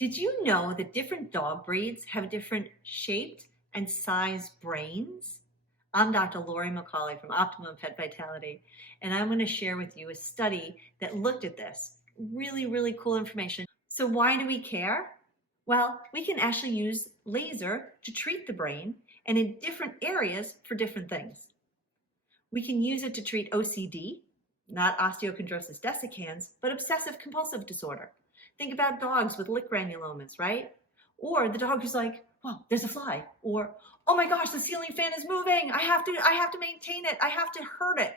Did you know that different dog breeds have different shaped and sized brains? I'm Dr. Laurie McCauley from Optimum Pet Vitality, and I'm going to share with you a study that looked at this. Really, really cool information. So why do we care? Well, we can actually use laser to treat the brain and in different areas for different things. We can use it to treat OCD, not osteochondrosis dissecans, but obsessive compulsive disorder. Think about dogs with lick granulomas, right? Or the dog who's like, "Whoa, there's a fly," or, "Oh my gosh, the ceiling fan is moving. I have to maintain it. I have to herd it,"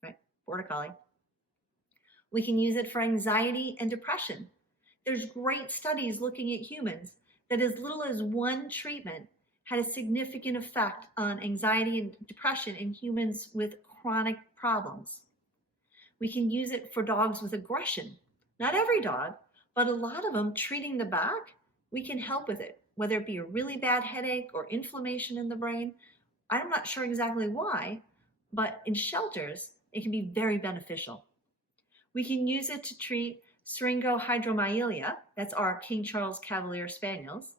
right? Border collie. We can use it for anxiety and depression. There's great studies looking at humans that as little as one treatment had a significant effect on anxiety and depression in humans with chronic problems. We can use it for dogs with aggression. Not every dog, but a lot of them, treating the back, we can help with it, whether it be a really bad headache or inflammation in the brain. I'm not sure exactly why, but in shelters, it can be very beneficial. We can use it to treat syringohydromyelia, that's our King Charles Cavalier Spaniels.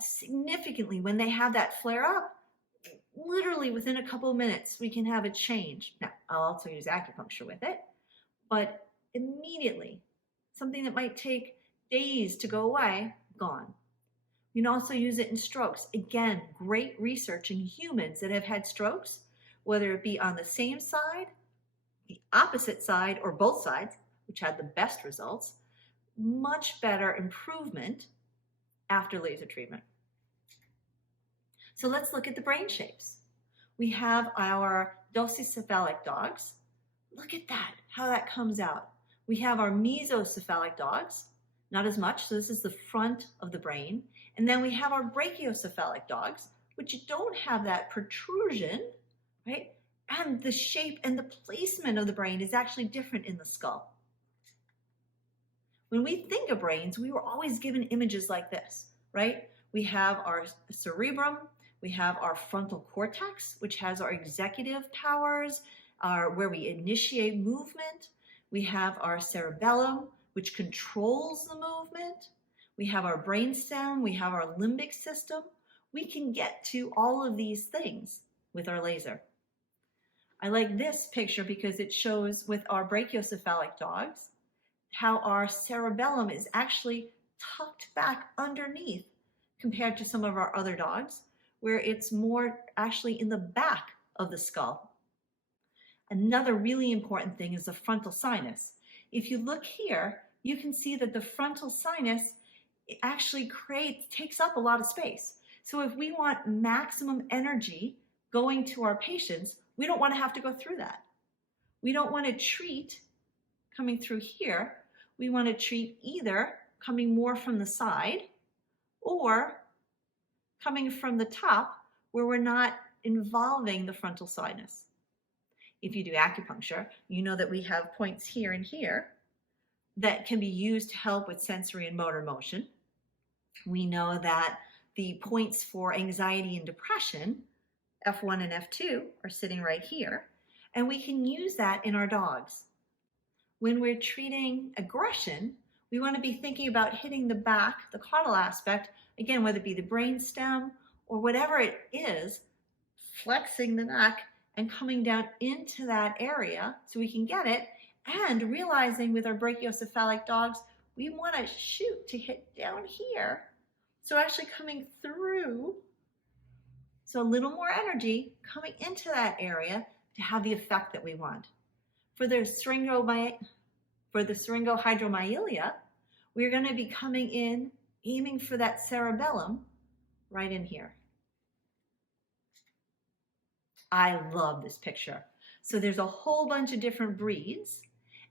Significantly, when they have that flare up, literally within a couple of minutes, we can have a change. Now, I'll also use acupuncture with it, but immediately, something that might take days to go away, gone. You can also use it in strokes. Again, great research in humans that have had strokes, whether it be on the same side, the opposite side, or both sides, which had the best results, much better improvement after laser treatment. So let's look at the brain shapes. We have our dorsinocephalic dogs. Look at that, how that comes out. We have our mesocephalic dogs, not as much, so this is the front of the brain. And then we have our brachiocephalic dogs, which don't have that protrusion, right? And the shape and the placement of the brain is actually different in the skull. When we think of brains, we were always given images like this, right? We have our cerebrum, we have our frontal cortex, which has our executive powers, where we initiate movement. We have our cerebellum, which controls the movement. We have our brainstem, we have our limbic system. We can get to all of these things with our laser. I like this picture because it shows with our brachiocephalic dogs how our cerebellum is actually tucked back underneath compared to some of our other dogs, where it's more actually in the back of the skull. Another really important thing is the frontal sinus. If you look here, you can see that the frontal sinus actually takes up a lot of space. So if we want maximum energy going to our patients, we don't want to have to go through that. We don't want to treat coming through here. We want to treat either coming more from the side or coming from the top where we're not involving the frontal sinus. If you do acupuncture, you know that we have points here and here that can be used to help with sensory and motor motion. We know that the points for anxiety and depression, F1 and F2, are sitting right here, and we can use that in our dogs. When we're treating aggression, we want to be thinking about hitting the back, the caudal aspect, again, whether it be the brainstem or whatever it is, flexing the neck and coming down into that area so we can get it, and realizing with our brachiocephalic dogs, we want to shoot to hit down here. So actually coming through, so a little more energy coming into that area to have the effect that we want. For the syringohydromyelia, we're going to be coming in, aiming for that cerebellum right in here. I love this picture. So there's a whole bunch of different breeds,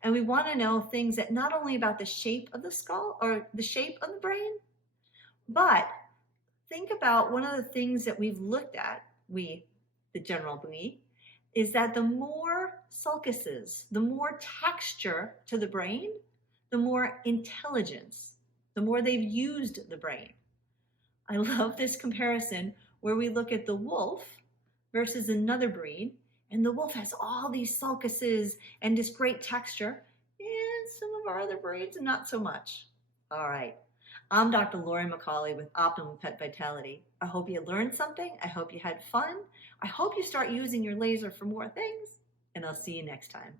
and we want to know things that not only about the shape of the skull or the shape of the brain, but think about one of the things that we've looked at, the general we, is that the more sulcuses, the more texture to the brain, the more intelligence, the more they've used the brain. I love this comparison where we look at the wolf versus another breed, and the wolf has all these sulcuses and this great texture, and some of our other breeds not so much. All right. I'm Dr. Laurie McCauley with Optimum Pet Vitality. I hope you learned something. I hope you had fun. I hope you start using your laser for more things, and I'll see you next time.